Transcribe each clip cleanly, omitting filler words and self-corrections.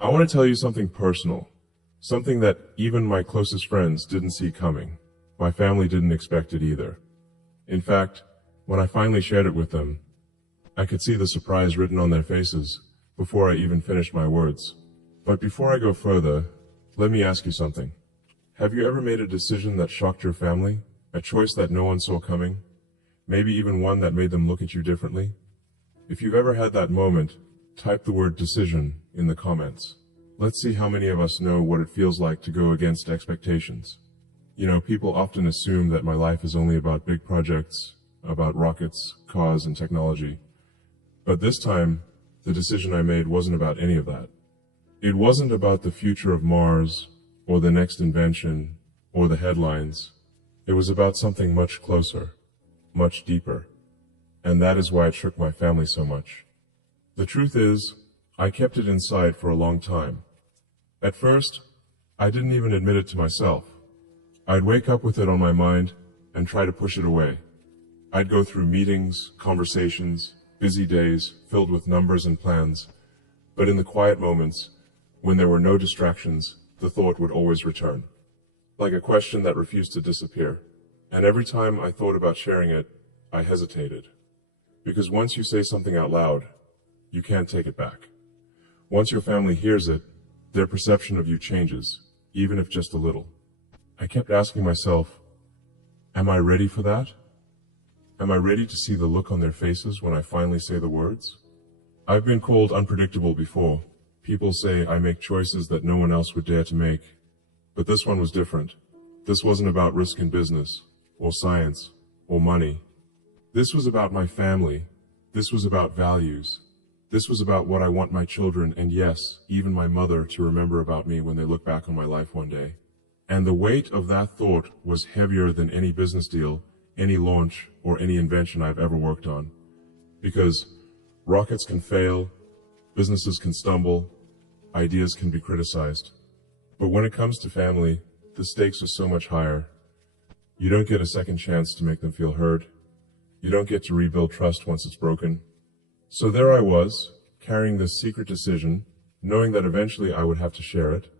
I want to tell you something personal, something that even my closest friends didn't see coming. My family didn't expect it either. In fact, when I finally shared it with them, I could see the surprise written on their faces before I even finished my words. But before I go further, let me ask you something. Have you ever made a decision that shocked your family? A choice that no one saw coming? Maybe even one that made them look at you differently? If you've ever had that moment, type the word decision in the comments. Let's see how many of us know what it feels like to go against expectations. People often assume that my life is only about big projects, about rockets, cars, and technology. But this time, the decision I made wasn't about any of that. It wasn't about the future of Mars, or the next invention, or the headlines. It was about something much closer, much deeper. And that is why it shook my family so much. The truth is, I kept it inside for a long time. At first, I didn't even admit it to myself. I'd wake up with it on my mind and try to push it away. I'd go through meetings, conversations, busy days filled with numbers and plans. But in the quiet moments, when there were no distractions, the thought would always return, like a question that refused to disappear. And every time I thought about sharing it, I hesitated. Because once you say something out loud, you can't take it back. Once your family hears it, their perception of you changes, even if just a little. I kept asking myself, am I ready for that? Am I ready to see the look on their faces when I finally say the words? I've been called unpredictable before. People say I make choices that no one else would dare to make. But this one was different. This wasn't about risk in business, or science, or money. This was about my family. This was about values. This was about what I want my children, and yes, even my mother, to remember about me when they look back on my life one day. And the weight of that thought was heavier than any business deal, any launch, or any invention I've ever worked on. Because rockets can fail, businesses can stumble, ideas can be criticized. But when it comes to family, the stakes are so much higher. You don't get a second chance to make them feel heard. You don't get to rebuild trust once it's broken. So there I was, carrying this secret decision, knowing that eventually I would have to share it,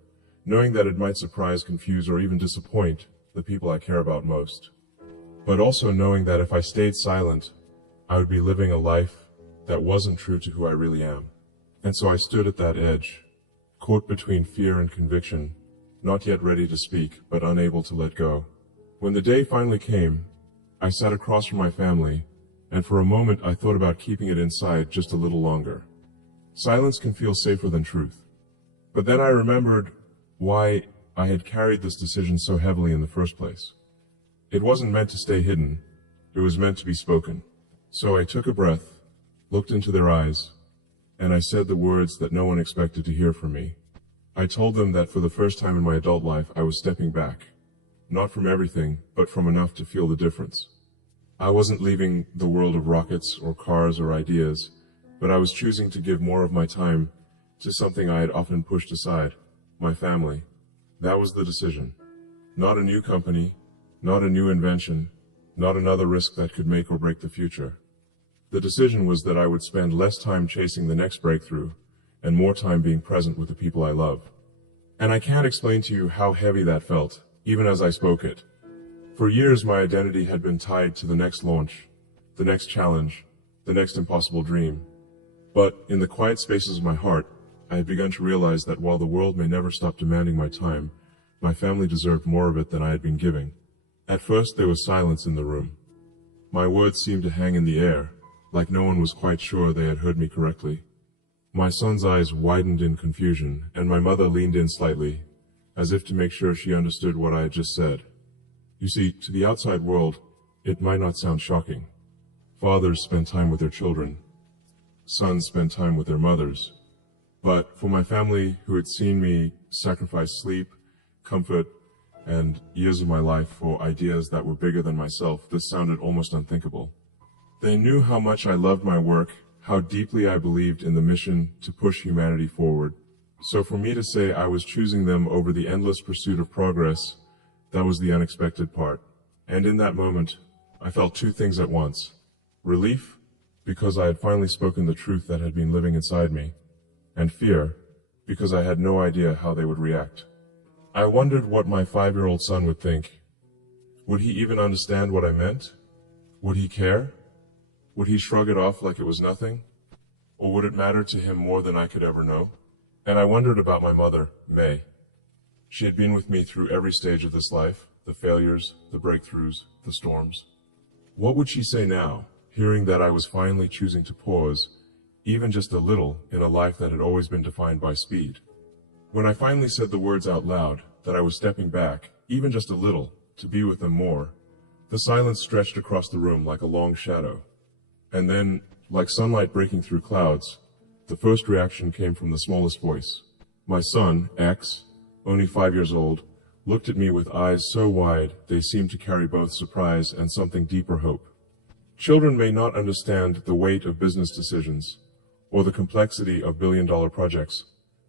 knowing that it might surprise, confuse, or even disappoint the people I care about most. But also knowing that if I stayed silent, I would be living a life that wasn't true to who I really am. And so I stood at that edge, caught between fear and conviction, not yet ready to speak, but unable to let go. When the day finally came, I sat across from my family, and for a moment I thought about keeping it inside just a little longer. Silence can feel safer than truth. But then I remembered why I had carried this decision so heavily in the first place. It wasn't meant to stay hidden, it was meant to be spoken. So I took a breath, looked into their eyes, and I said the words that no one expected to hear from me. I told them that for the first time in my adult life I was stepping back, not from everything, but from enough to feel the difference. I wasn't leaving the world of rockets or cars or ideas, but I was choosing to give more of my time to something I had often pushed aside, my family. That was the decision. Not a new company, not a new invention, not another risk that could make or break the future. The decision was that I would spend less time chasing the next breakthrough and more time being present with the people I love. And I can't explain to you how heavy that felt, even as I spoke it. For years, my identity had been tied to the next launch, the next challenge, the next impossible dream. But in the quiet spaces of my heart, I had begun to realize that while the world may never stop demanding my time, my family deserved more of it than I had been giving. At first, there was silence in the room. My words seemed to hang in the air, like no one was quite sure they had heard me correctly. My son's eyes widened in confusion, and my mother leaned in slightly, as if to make sure she understood what I had just said. You see, to the outside world, it might not sound shocking. Fathers spend time with their children. Sons spend time with their mothers. But for my family, who had seen me sacrifice sleep, comfort, and years of my life for ideas that were bigger than myself, this sounded almost unthinkable. They knew how much I loved my work, how deeply I believed in the mission to push humanity forward. So for me to say I was choosing them over the endless pursuit of progress, that was the unexpected part. And in that moment, I felt two things at once. Relief, because I had finally spoken the truth that had been living inside me, and fear, because I had no idea how they would react. I wondered what my 5-year-old son would think. Would he even understand what I meant? Would he care? Would he shrug it off like it was nothing? Or would it matter to him more than I could ever know? And I wondered about my mother, May. She had been with me through every stage of this life, the failures, the breakthroughs, the storms. What would she say now, hearing that I was finally choosing to pause, even just a little, in a life that had always been defined by speed? When I finally said the words out loud, that I was stepping back, even just a little, to be with them more, the silence stretched across the room like a long shadow. And then, like sunlight breaking through clouds, the first reaction came from the smallest voice. My son, X, only 5 years old, looked at me with eyes so wide they seemed to carry both surprise and something deeper hope. Children may not understand the weight of business decisions or the complexity of billion-dollar projects,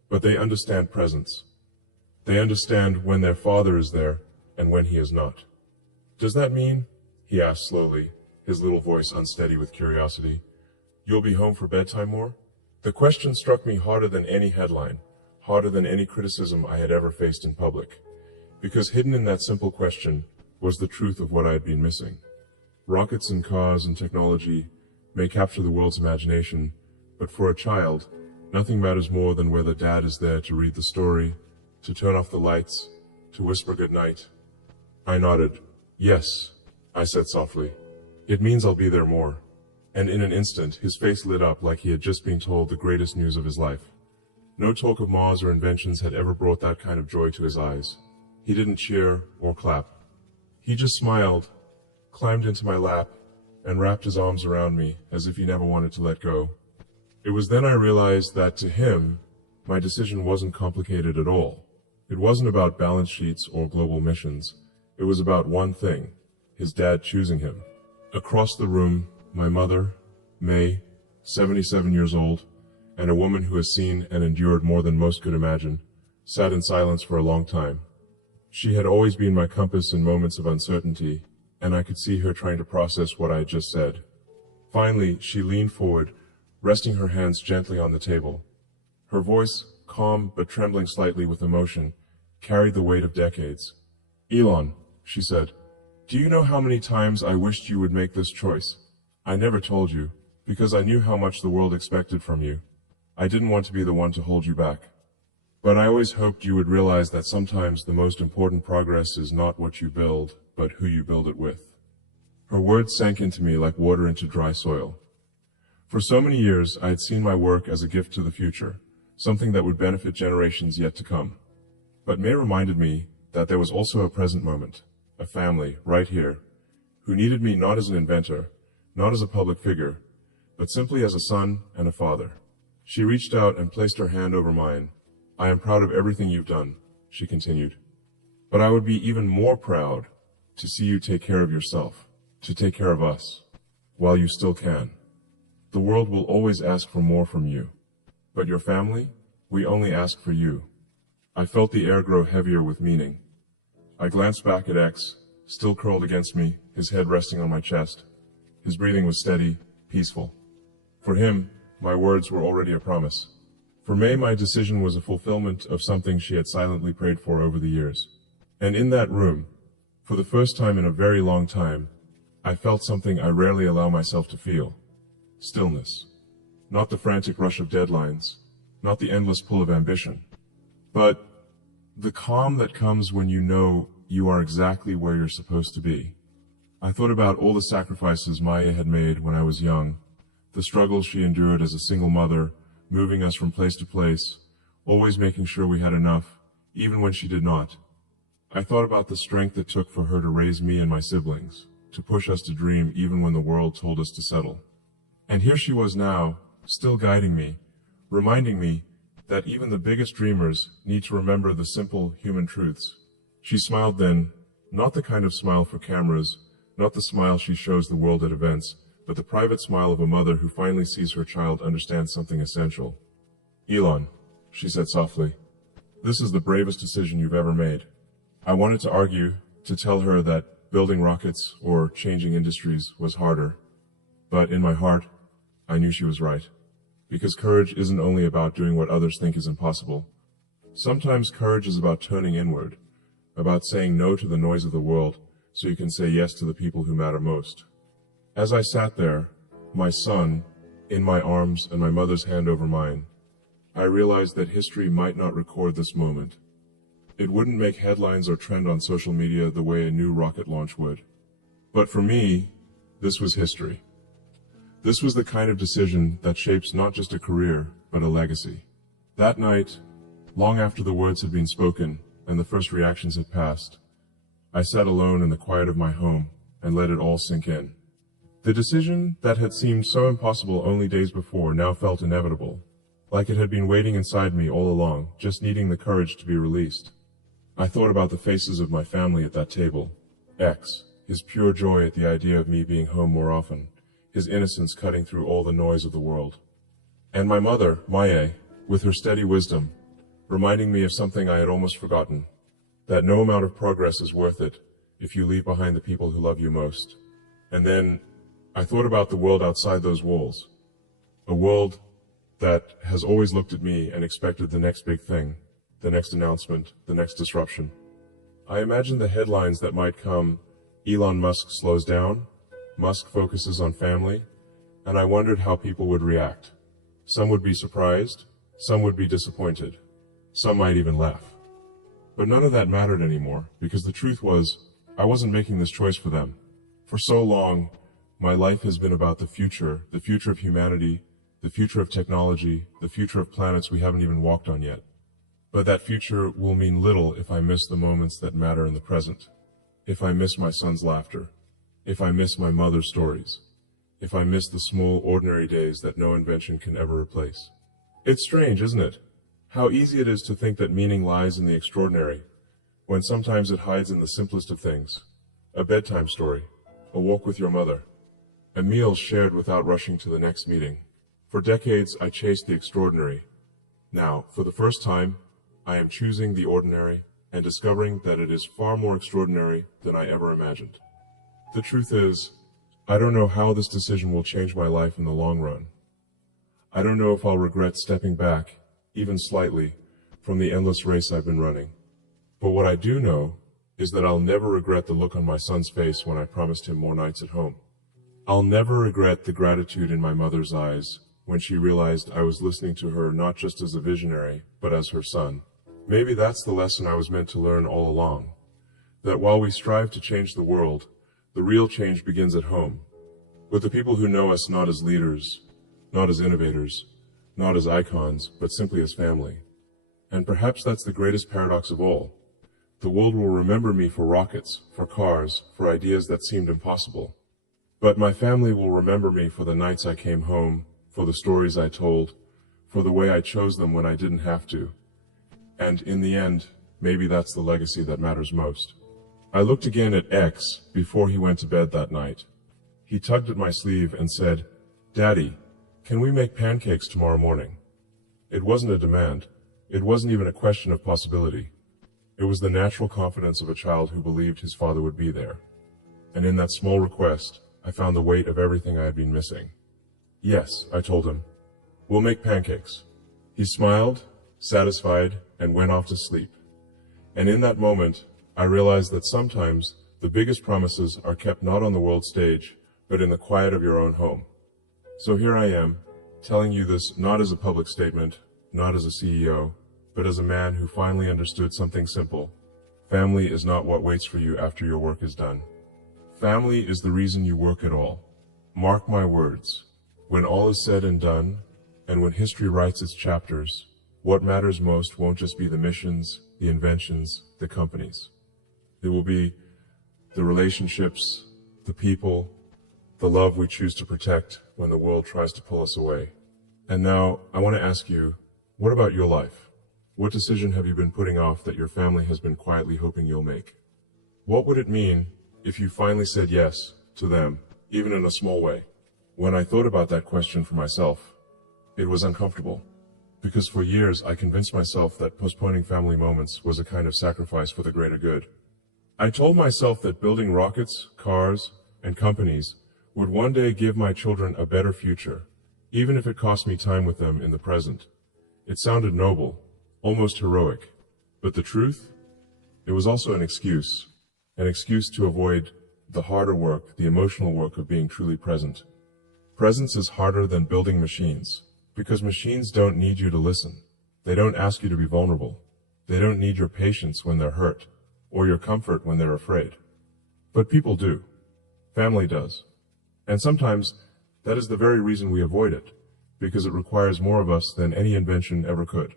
but they understand presence. They understand when their father is there and when he is not. Does that mean, he asked slowly, his little voice unsteady with curiosity, you'll be home for bedtime more? The question struck me harder than any headline, harder than any criticism I had ever faced in public, because hidden in that simple question was the truth of what I had been missing. Rockets and cars and technology may capture the world's imagination, but for a child, nothing matters more than whether dad is there to read the story, to turn off the lights, to whisper goodnight. I nodded. Yes, I said softly. It means I'll be there more. And in an instant, his face lit up like he had just been told the greatest news of his life. No talk of Mars or inventions had ever brought that kind of joy to his eyes. He didn't cheer or clap. He just smiled, climbed into my lap, and wrapped his arms around me as if he never wanted to let go. It was then I realized that to him, my decision wasn't complicated at all. It wasn't about balance sheets or global missions. It was about one thing, his dad choosing him. Across the room, my mother, May, 77 years old, and a woman who has seen and endured more than most could imagine, sat in silence for a long time. She had always been my compass in moments of uncertainty, and I could see her trying to process what I had just said. Finally, she leaned forward, resting her hands gently on the table. Her voice, calm but trembling slightly with emotion, carried the weight of decades. Elon, she said, do you know how many times I wished you would make this choice? I never told you, because I knew how much the world expected from you. I didn't want to be the one to hold you back. But I always hoped you would realize that sometimes the most important progress is not what you build, but who you build it with. Her words sank into me like water into dry soil. For so many years, I had seen my work as a gift to the future, something that would benefit generations yet to come. But May reminded me that there was also a present moment, a family, right here, who needed me not as an inventor, not as a public figure, but simply as a son and a father. She reached out and placed her hand over mine. I am proud of everything you've done, she continued. But I would be even more proud to see you take care of yourself, to take care of us, while you still can. The world will always ask for more from you. But your family, we only ask for you. I felt the air grow heavier with meaning. I glanced back at X, still curled against me, his head resting on my chest. His breathing was steady, peaceful. For him, my words were already a promise. For May, my decision was a fulfillment of something she had silently prayed for over the years. And in that room, for the first time in a very long time, I felt something I rarely allow myself to feel. Stillness. Not the frantic rush of deadlines, not the endless pull of ambition, but the calm that comes when you know you are exactly where you're supposed to be. I thought about all the sacrifices Maya had made when I was young, the struggles she endured as a single mother, moving us from place to place, always making sure we had enough, even when she did not. I thought about the strength it took for her to raise me and my siblings, to push us to dream even when the world told us to settle. And here she was now, still guiding me, reminding me that even the biggest dreamers need to remember the simple human truths. She smiled then, not the kind of smile for cameras, not the smile she shows the world at events, but the private smile of a mother who finally sees her child understand something essential. Elon, she said softly, this is the bravest decision you've ever made. I wanted to argue, to tell her that building rockets or changing industries was harder. But in my heart, I knew she was right. Because courage isn't only about doing what others think is impossible. Sometimes courage is about turning inward, about saying no to the noise of the world so you can say yes to the people who matter most. As I sat there, my son in my arms and my mother's hand over mine, I realized that history might not record this moment. It wouldn't make headlines or trend on social media the way a new rocket launch would. But for me, this was history. This was the kind of decision that shapes not just a career, but a legacy. That night, long after the words had been spoken and the first reactions had passed, I sat alone in the quiet of my home and let it all sink in. The decision that had seemed so impossible only days before now felt inevitable, like it had been waiting inside me all along, just needing the courage to be released. I thought about the faces of my family at that table. X, his pure joy at the idea of me being home more often, his innocence cutting through all the noise of the world. And my mother, Maya, with her steady wisdom, reminding me of something I had almost forgotten, that no amount of progress is worth it if you leave behind the people who love you most. And then I thought about the world outside those walls, a world that has always looked at me and expected the next big thing, the next announcement, the next disruption. I imagined the headlines that might come: Elon Musk slows down, Musk focuses on family, and I wondered how people would react. Some would be surprised, some would be disappointed, some might even laugh. But none of that mattered anymore, because the truth was, I wasn't making this choice for them. For so long, my life has been about the future of humanity, the future of technology, the future of planets we haven't even walked on yet. But that future will mean little if I miss the moments that matter in the present. If I miss my son's laughter. If I miss my mother's stories. If I miss the small, ordinary days that no invention can ever replace. It's strange, isn't it? How easy it is to think that meaning lies in the extraordinary, when sometimes it hides in the simplest of things. A bedtime story, a walk with your mother, a meal shared without rushing to the next meeting. For decades, I chased the extraordinary. Now, for the first time, I am choosing the ordinary and discovering that it is far more extraordinary than I ever imagined. The truth is, I don't know how this decision will change my life in the long run. I don't know if I'll regret stepping back, even slightly, from the endless race I've been running. But what I do know is that I'll never regret the look on my son's face when I promised him more nights at home. I'll never regret the gratitude in my mother's eyes when she realized I was listening to her not just as a visionary, but as her son. Maybe that's the lesson I was meant to learn all along. That while we strive to change the world, the real change begins at home, with the people who know us not as leaders, not as innovators, not as icons, but simply as family. And perhaps that's the greatest paradox of all. The world will remember me for rockets, for cars, for ideas that seemed impossible. But my family will remember me for the nights I came home, for the stories I told, for the way I chose them when I didn't have to. And in the end, maybe that's the legacy that matters most. I looked again at X before he went to bed that night. He tugged at my sleeve and said, "Daddy, can we make pancakes tomorrow morning?" It wasn't a demand. It wasn't even a question of possibility. It was the natural confidence of a child who believed his father would be there. And in that small request, I found the weight of everything I had been missing. "Yes," I told him. "We'll make pancakes." He smiled, satisfied, and went off to sleep. And in that moment, I realized that sometimes the biggest promises are kept not on the world stage, but in the quiet of your own home. So here I am, telling you this not as a public statement, not as a CEO, but as a man who finally understood something simple. Family is not what waits for you after your work is done. Family is the reason you work at all. Mark my words. When all is said and done, and when history writes its chapters, what matters most won't just be the missions, the inventions, the companies. It will be the relationships, the people, the love we choose to protect when the world tries to pull us away. And now, I want to ask you, what about your life? What decision have you been putting off that your family has been quietly hoping you'll make? What would it mean if you finally said yes to them, even in a small way? When I thought about that question for myself, it was uncomfortable. Because for years I convinced myself that postponing family moments was a kind of sacrifice for the greater good. I told myself that building rockets, cars, and companies would one day give my children a better future, even if it cost me time with them in the present. It sounded noble, almost heroic. But the truth? It was also an excuse to avoid the harder work, the emotional work of being truly present. Presence is harder than building machines, because machines don't need you to listen. They don't ask you to be vulnerable. They don't need your patience when they're hurt, or your comfort when they're afraid. But people do. Family does. And sometimes that is the very reason we avoid it, because it requires more of us than any invention ever could.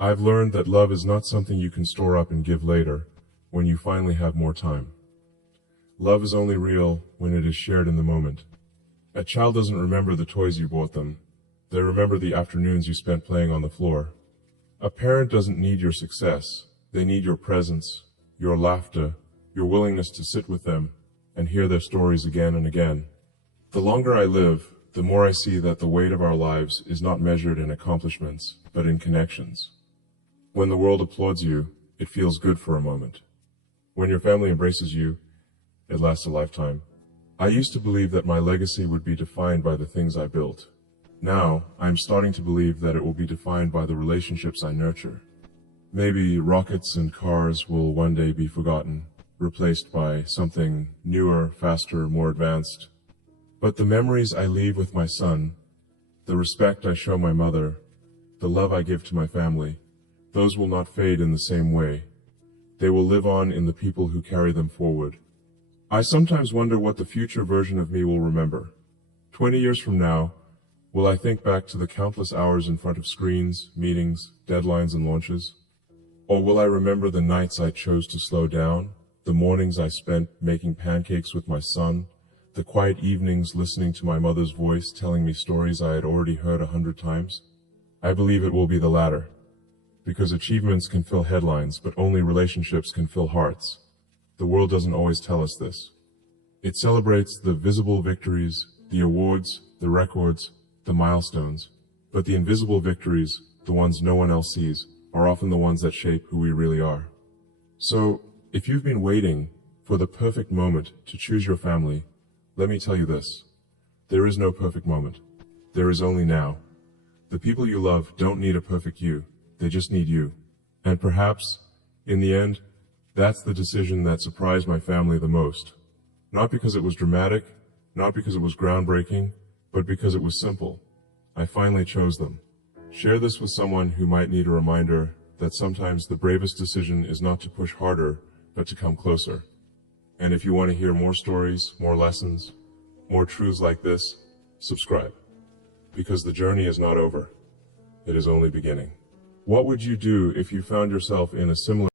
I've learned that love is not something you can store up and give later, when you finally have more time. Love is only real when it is shared in the moment. A child doesn't remember the toys you bought them. They remember the afternoons you spent playing on the floor. A parent doesn't need your success. They need your presence, your laughter, your willingness to sit with them and hear their stories again and again. The longer I live, the more I see that the weight of our lives is not measured in accomplishments, but in connections. When the world applauds you, it feels good for a moment. When your family embraces you, it lasts a lifetime. I used to believe that my legacy would be defined by the things I built. Now, I am starting to believe that it will be defined by the relationships I nurture. Maybe rockets and cars will one day be forgotten, replaced by something newer, faster, more advanced. But the memories I leave with my son, the respect I show my mother, the love I give to my family, those will not fade in the same way. They will live on in the people who carry them forward. I sometimes wonder what the future version of me will remember. 20 years from now, will I think back to the countless hours in front of screens, meetings, deadlines, and launches? Or will I remember the nights I chose to slow down, the mornings I spent making pancakes with my son, the quiet evenings listening to my mother's voice telling me stories I had already heard 100 times? I believe it will be the latter. Because achievements can fill headlines, but only relationships can fill hearts. The world doesn't always tell us this. It celebrates the visible victories, the awards, the records, the milestones. But the invisible victories, the ones no one else sees, are often the ones that shape who we really are. So, if you've been waiting for the perfect moment to choose your family, let me tell you this. There is no perfect moment. There is only now. The people you love don't need a perfect you. They just need you. And perhaps, in the end, that's the decision that surprised my family the most. Not because it was dramatic, not because it was groundbreaking, but because it was simple. I finally chose them. Share this with someone who might need a reminder that sometimes the bravest decision is not to push harder, but to come closer. And if you want to hear more stories, more lessons, more truths like this, subscribe. Because the journey is not over. It is only beginning. What would you do if you found yourself in a similar